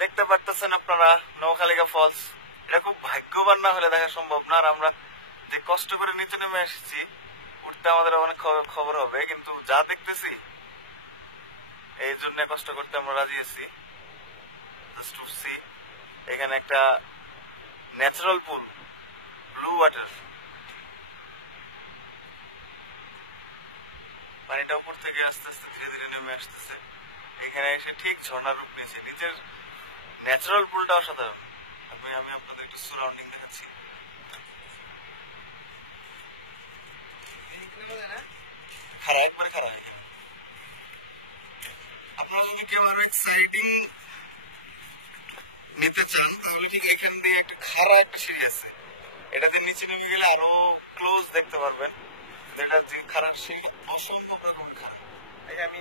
দেখতে পারতেছেন আপনারা নৌখালিকা ফলস। এটা খুব ভাগ্যবান না হলে দেখা সম্ভব না। আর আমরা যে কষ্ট করে নিচে নেমে এসেছি, উঠতে আমাদের অনেক খবর হবে, কিন্তু যা দেখতেছি এই জন্য কষ্ট করতে আমরা রাজি আছি। Just to see. এখানে একটা ন্যাচারাল পুল, ব্লু ওয়াটার, পানিটা উপর থেকে আস্তে আস্তে ধীরে ধীরে নেমে আসতেছে। এখানে এসে ঠিক ঝর্ণার রূপ নিয়েছে। নিচের ন্যাচারাল পুলটা অসাধারণ। আমি আপনাদের একটু সারাউন্ডিং দেখাচ্ছি। খাড়া, একবারে খাড়া। এখানে আপনারা যদি কেউ আরো এক্সাইটিং নিতে চান তাহলে ঠিক এখান দিয়ে একটা খাড়া একটা সিঁড়ি আছে, এটাতে নিচে নেমে গেলে আরো ক্লোজ দেখতে পারবেন। এটা যে খাড়া সিঁড়ি অসম্ভব রকমের খাড়া। আমি